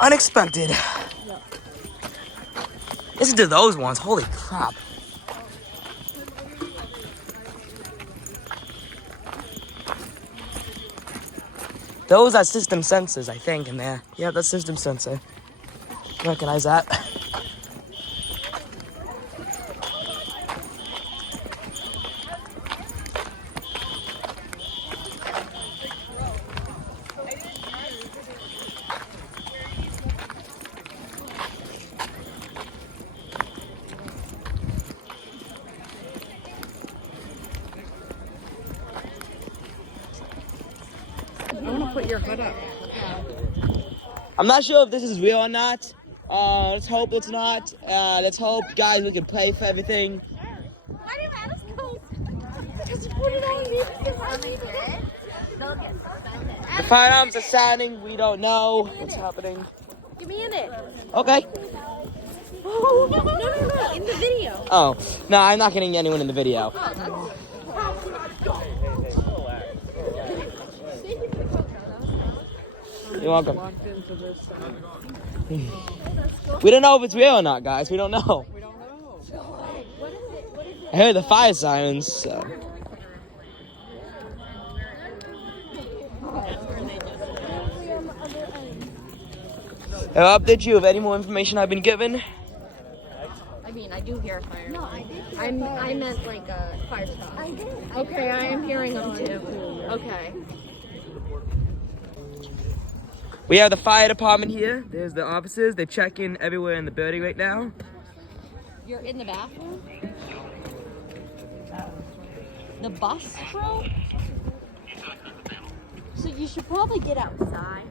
unexpected. Listen to those ones. Holy crap. Those are system sensors, I think, in there. Yeah, that's system sensor. Recognize that. I want to put your hood up. I'm not sure if this is real or not. Let's hope it's not. Let's hope, guys, we can pay for everything. Why do you have this coat? Because you put it on me. The firearms are sounding. We don't know what's happening. Get me in it. Okay. Oh, no, in the video. Oh, no, I'm not getting anyone in the video. You're welcome. We don't know if it's real or not, guys. We don't know. I heard the fire sirens, so. I'll update you of any more information I've been given. I mean, I do hear a fire. No, I did hear I meant like a fire stop. I did. Okay, I am hearing them too. Okay. We have the fire department here. There's the officers. They're checking everywhere in the building right now. You're in the bathroom? The bus row? So you should probably get outside.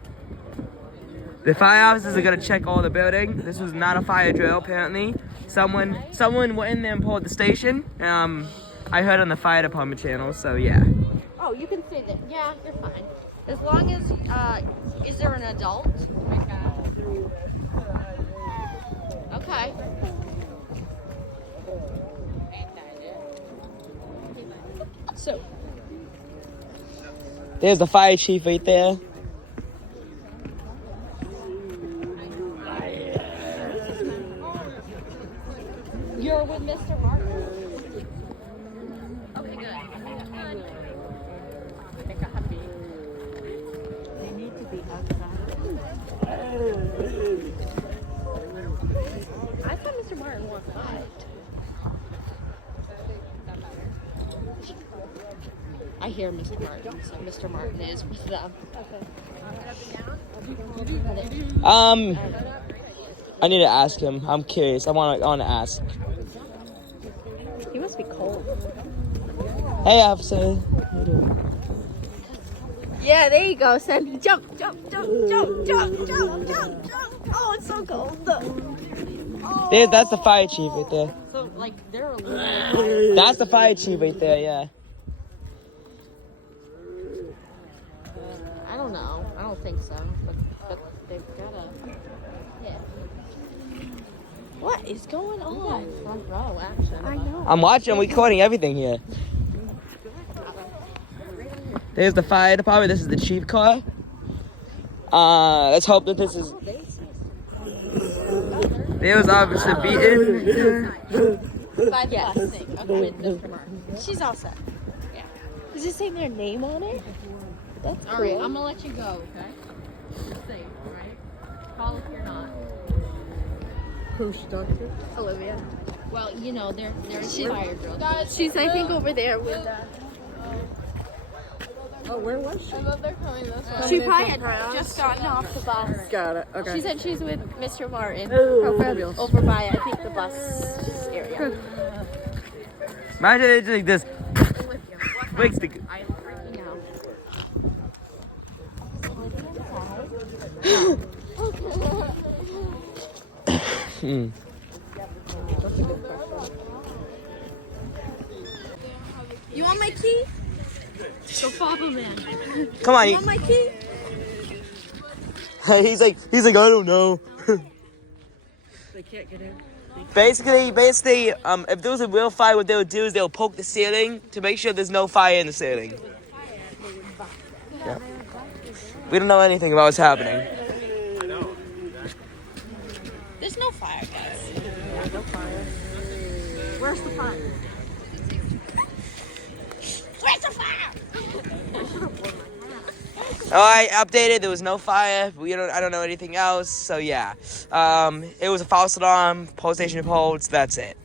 The fire officers are gonna check all the building. This was not a fire drill, apparently. Someone went in there and pulled the station. I heard on the fire department channel, so yeah. Oh, you can say that. Yeah, you're fine. As long as, is there an adult? Okay. So. There's the fire chief right there. You're with Mr. Martin? Okay, good. They need to be outside. I thought Mr. Martin was five. I hear Mr. Martin, so Mr. Martin is with them. I need to ask him. I'm curious. I want to ask. He must be cold. Hey, officer. Yeah, there you go, Sandy. Jump, jump, jump, jump, jump, jump, jump, jump. Oh, it's so cold. Oh. That's the fire chief right there. So, like, they're a little... That's the fire chief right there, yeah. I don't know. I don't think so. But they've got a... Yeah. What is going on? Front row, action. I know. I'm watching. I'm recording everything here. There's the fire department. This is the chief car. Let's hope that this is... There's Officer Beaton. Five yes. Okay, with Mr. Martin. She's all set. Yeah. Does it say their name on it? That's All right, I'm gonna let you go, okay? You're safe, all right? Call if you're not. Who's doctor? Olivia. Well, you know, they're fire drills. She's, I think, over there with Oh, where was she? I thought they're coming this way. She probably had just gotten off the bus. Got it. Okay. She said she's with Mr. Martin. Oh, fabulous. Over by, I think, the bus area. Imagine it's like this. Breaks the... I'm freaking out. You want my key? Go follow man. Come on. You want my key? He's like, I don't know. They can't get in. Basically, if there was a real fire, what they would do is they'll poke the ceiling to make sure there's no fire in the ceiling. Yeah. We don't know anything about what's happening. There's no fire, guys. Where's the fire? Where's the fire? I updated. There was no fire. I don't know anything else. So yeah, it was a false alarm. Pole station holds. That's it.